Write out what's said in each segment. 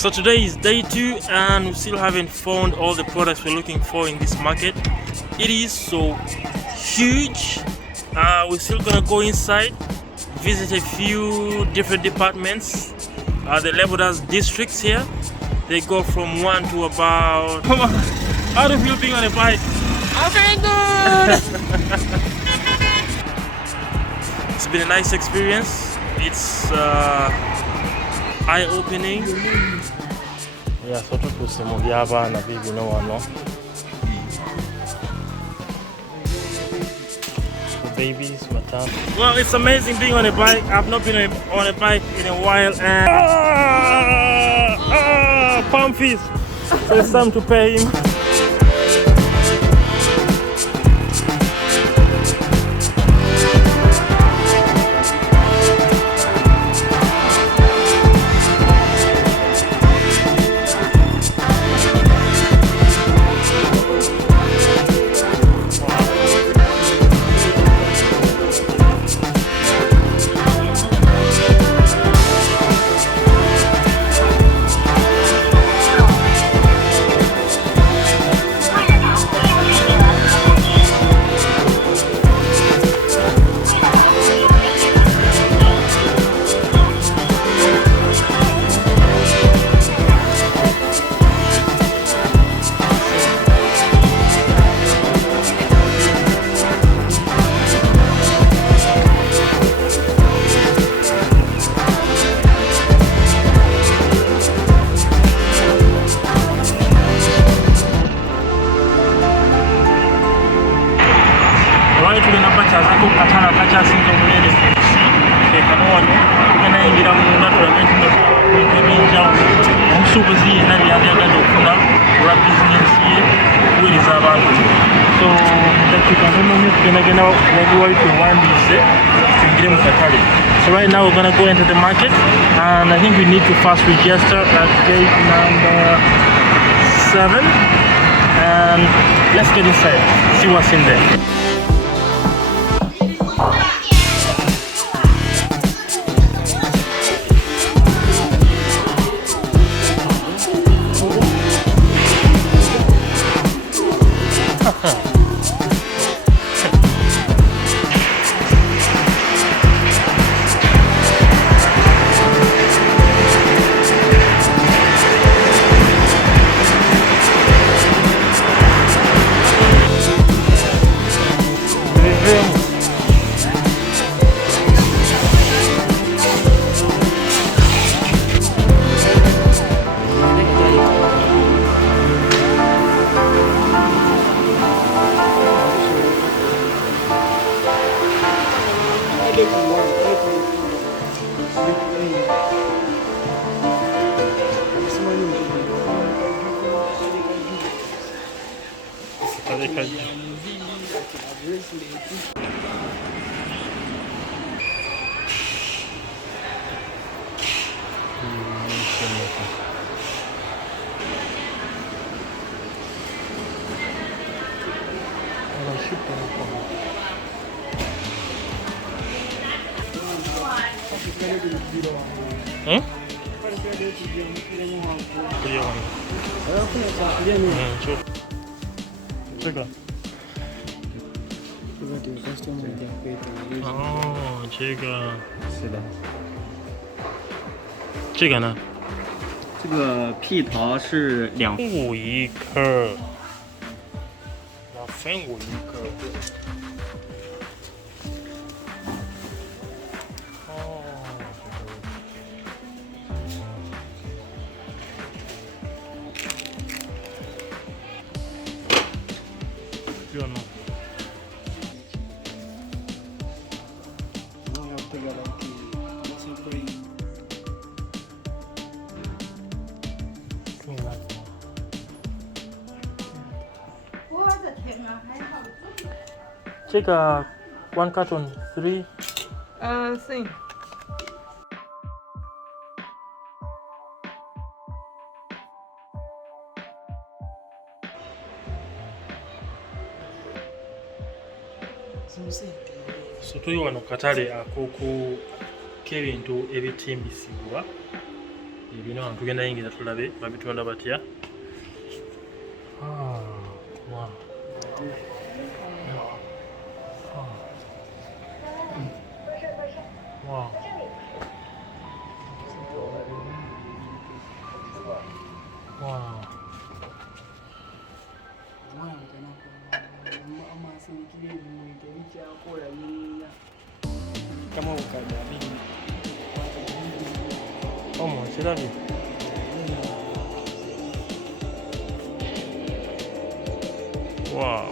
So today is day 2 and we still haven't found all the products we're looking for in this market. It is so huge. We're still gonna go inside, visit a few different departments. They labeled as districts here. They go from 1 to about... Come on, how do you feel being on a bike? I'm feeling good! It's been a nice experience. It's eye-opening. Yeah, so to some of Yaba and baby no one no. The babies, Matan. Well, it's amazing being on a bike. I've not been on a bike in a while and palm fees. So it's time to pay him. So right now we're gonna go into the market and I think we need to first register at gate number 7 and let's get inside, see what's in there. Oh, 这个呢？这个屁桃是2.5一颗，2.5一颗。哦，这个呢？这个 1 carton 3 sim. So tuli wano katale ak'okukebintu ebitimbisibwa bino tugenda yingira tulabe babitunda batya. Wow. Wow. Wow. Oh, c'est la vie. Wow.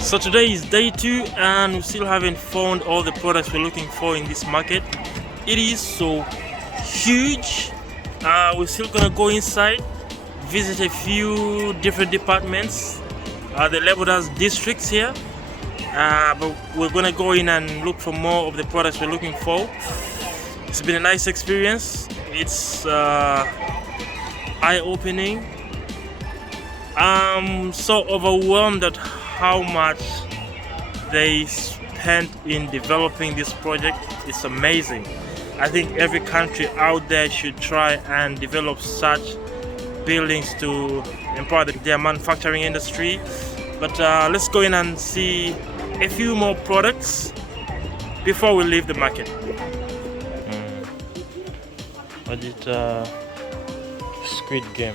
So today is day 2 and we still haven't found all the products we're looking for in this market. It is so huge. We're still gonna go inside, visit a few different departments. They labeled as districts here, but we're gonna go in and look for more of the products we're looking for. It's been a nice experience. It's eye-opening. I'm so overwhelmed at how much they spent in developing this project. It's amazing. I think every country out there should try and develop such buildings to empower their manufacturing industry. But let's go in and see a few more products before we leave the market. Squid game.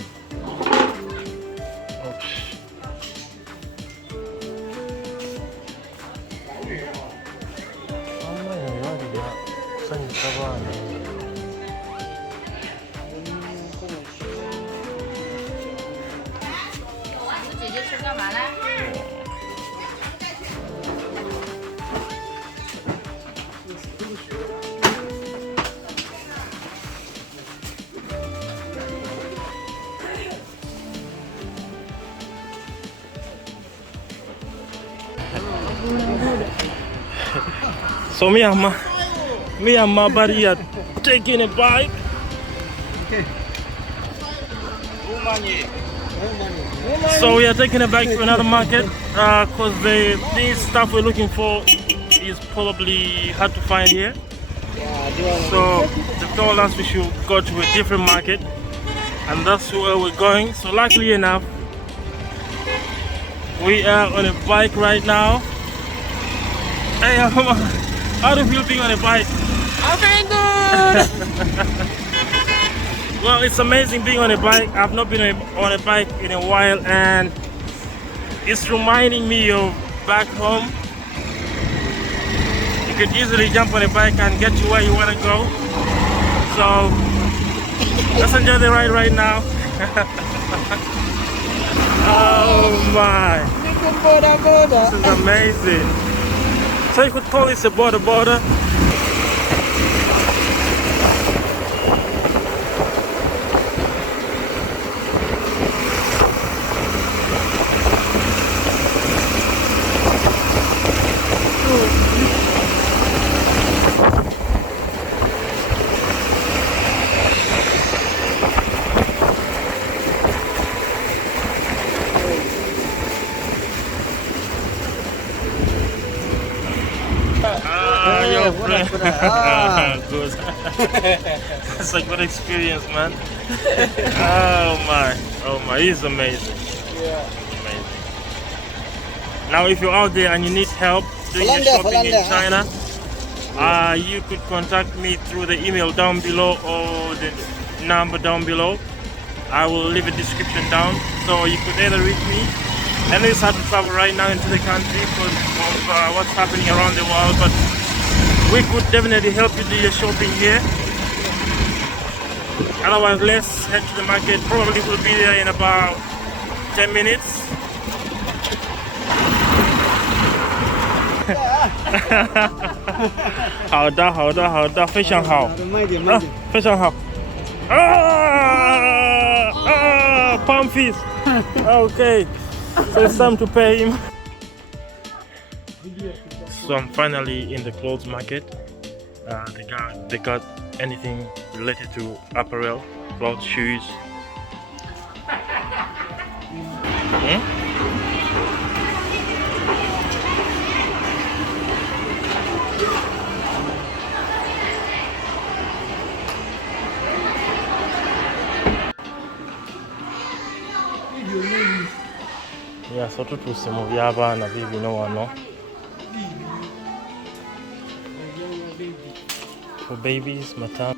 So me and my buddy are taking a bite. So we are taking it back to another market because this stuff we're looking for is probably hard to find here. So they told us we should go to a different market, and that's where we're going. So luckily enough, we are on a bike right now. Hey, how do you feel being on a bike? I'm feeling good! Well, it's amazing being on a bike. I've not been on a bike in a while, and it's reminding me of back home. You could easily jump on a bike and get to where you want to go. So let's enjoy the ride right now. Oh my! This is amazing. So you could call this a border. Good. It's a good experience, man. Oh my, it's amazing. Yeah. Amazing. Now, if you're out there and you need help doing your shopping in China, you could contact me through the email down below or the number down below. I will leave a description down, so you could either reach me. I know it's hard to travel right now into the country because of what's happening around the world, but we could definitely help you do your shopping here. Otherwise, let's head to the market. Probably we'll be there in about 10 minutes. How da, 非常好，非常好。Palm feast. Okay, so it's time to pay him. So I'm finally in the clothes market. They got anything related to apparel, clothes, shoes. Yeah, so to some of Yaba baby no one no. For babies, maternal.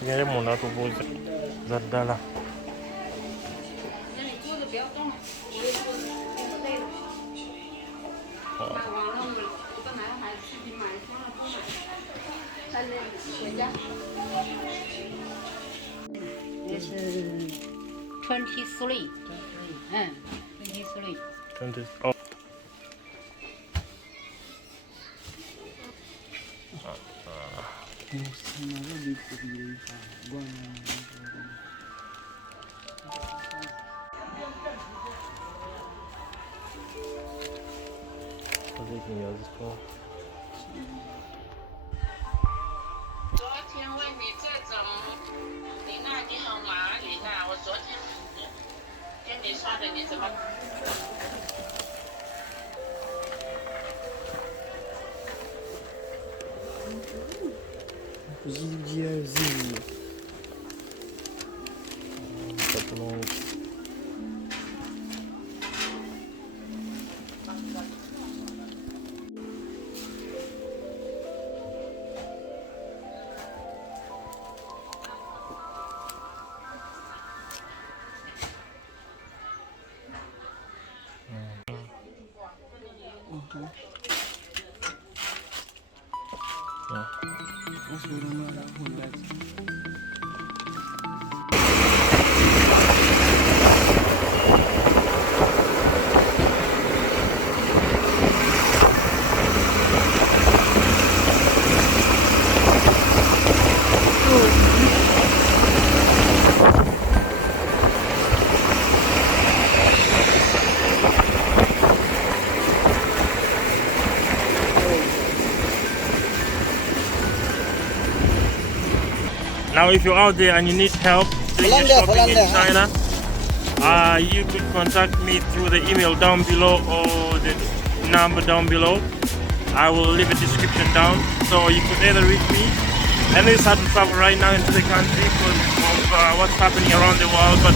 Gare mona to boz zaddala. This is 23. 23. 20. Oh. Now, if you're out there and you need help doing your shopping in China, you could contact me through the email down below or the number down below. I will leave a description down, so you could either reach me. I know it's hard to travel right now into the country because of what's happening around the world, but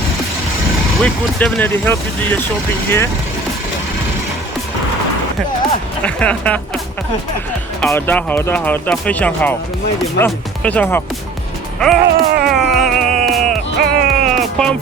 we could definitely help you do your shopping here. 好的，非常好，非常好。Palm